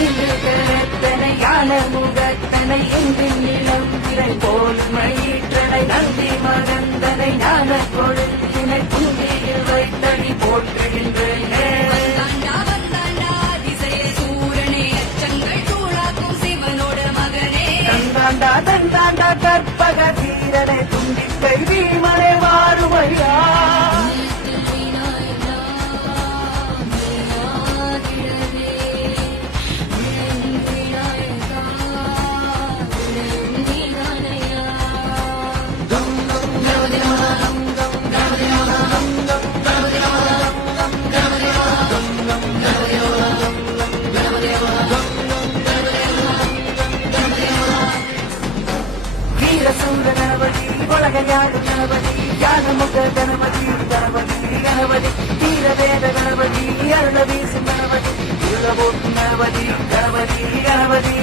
மயில்களத்தனை யான முகத்தனை எங்கின் நிலம் விரை போல் மயிற்றனை நந்தி மகந்தனை ஞான கொழுத்தினை புந்தியில் வைத்தடி போற்றுகின்றேனே. தந்தாண்டா தந்தாண்டா கற்பக தீரனை துண்டிக்கை வீமனை வாருமையா. வீரசூர கணபதி உலகையாடு கணபதி யானமுக கணபதி கணபதி கணபதி வீரவேத கணபதி அருள வீசும் கணபதி கணபதி கணபதி கணபதி